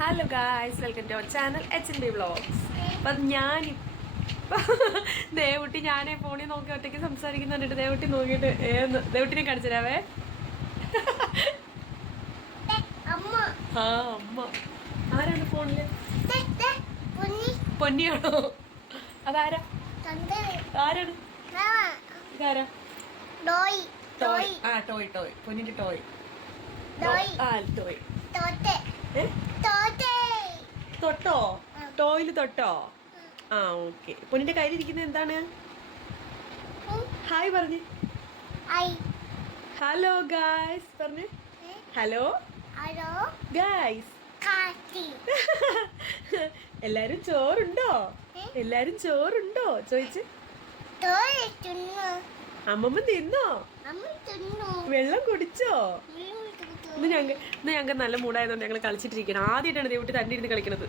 Hello guys, welcome to our channel HNB vlogs. അപ്പം ദേവുട്ടി ഞാനേ ഫോണിൽ നോക്കി ഒറ്റയ്ക്ക് സംസാരിക്കുന്നുണ്ട്. ദേവുട്ടി നോക്കിയിട്ട് ദേവുട്ടിനെ കാണിച്ചരാവേ. ആ അമ്മ ആരാണ് ഫോണില്? പൊന്നിയാണോ? അതാരാ? ആരാണ്? ഇതാരാ? ടോയ്. ആ ടോയ് ടോയ് പൊന്നിന്റെ ടോയ്. ആ ടോയ്. തൊട്ടോ? ടോയില് തൊട്ടോ? ആ ഓക്കെ. പൊന്നിന്റെ കയ്യിലിരിക്കുന്നത് എന്താണ്? ഹായ് പറഞ്ഞു. ഹലോ ഗായ്സ് പറഞ്ഞു. Hello guys. എല്ലാരും ചോറുണ്ടോ? എല്ലാരും ചോറുണ്ടോ ചോദിച്ച്. അമ്മമ്മ തിന്നോ? വെള്ളം കുടിച്ചോ? ഇന്ന് ഞങ്ങൾക്ക് നല്ല മൂടായതുകൊണ്ട് ഞങ്ങൾ കളിച്ചിട്ടിരിക്കണം. ആദ്യമായിട്ടാണ് ദേവുട്ടി തന്നെ ഇരുന്ന് കളിക്കണത്.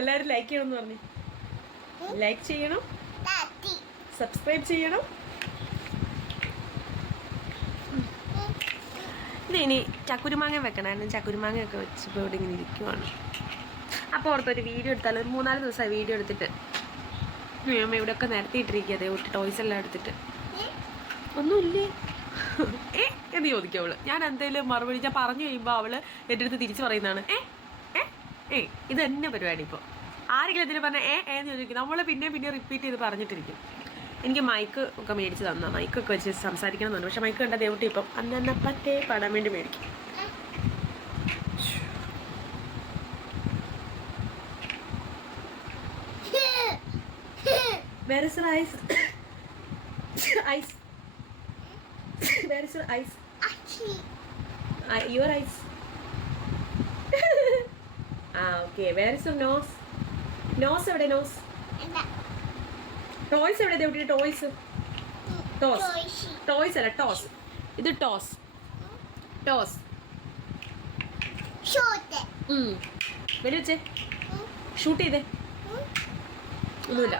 എല്ലാരും ലൈക്ക് ചെയ്യണം പറഞ്ഞു. ലൈക്ക് ചെയ്യണം, സബ്സ്ക്രൈബ് ചെയ്യണം. ഇനി ചക്കുരുമാങ്ങ വെക്കണമായിരുന്നു. ചക്കുരുമാങ്ങയൊക്കെ വെച്ചപ്പോൾ ഇവിടെ ഇങ്ങനെ ഇരിക്കുവാണ്. അപ്പോൾ ഓർത്തൊരു വീഡിയോ എടുത്താൽ ഒരു 3-4 ദിവസമായി വീഡിയോ എടുത്തിട്ട്. അമ്മ ഇവിടെയൊക്കെ നിരത്തിയിട്ടിരിക്കുക. അതേ വിട്ട് ടോയ്സ് എല്ലാം എടുത്തിട്ട്. ഒന്നുമില്ലേ എന്ന് ചോദിക്കും അവള്. ഞാൻ എന്തെങ്കിലും മറുപടി ഞാൻ പറഞ്ഞു കഴിയുമ്പോൾ അവള് എൻ്റെ അടുത്ത് തിരിച്ചു പറയുന്നതാണ് ഇത് തന്നെ പരിപാടി. ഇപ്പോൾ ആരെങ്കിലും എന്തെങ്കിലും പറഞ്ഞാൽ എന്ന് ചോദിക്കും. നമ്മൾ പിന്നെ റിപ്പീറ്റ് ചെയ്ത് പറഞ്ഞിട്ടിരിക്കും. എനിക്ക് മൈക്ക് ഒക്കെ മേടിച്ച് തന്ന മൈക്കൊക്കെ വെച്ച് സംസാരിക്കണം എന്നുണ്ട്. പക്ഷെ മൈക്ക് കണ്ട ദേവുട്ടി ഇപ്പം അന്നപ്പറ്റേ പാടാൻ വേണ്ടി മേടിക്കും. Where is your ice? Ice. Where is your ice? Your ice. Okay. Where is your nose? Nose എവിടെ? nose. ടോയ്സ് എവിടെ ദേവുട്ടി? ടോയ്സ്. ടോയ്സ് അല്ല ടോസ്. ഇത് ടോസ്. ടോസ് വെച്ചേ. ഷൂട്ട് ചെയ്തേ. ഒന്നുമില്ല.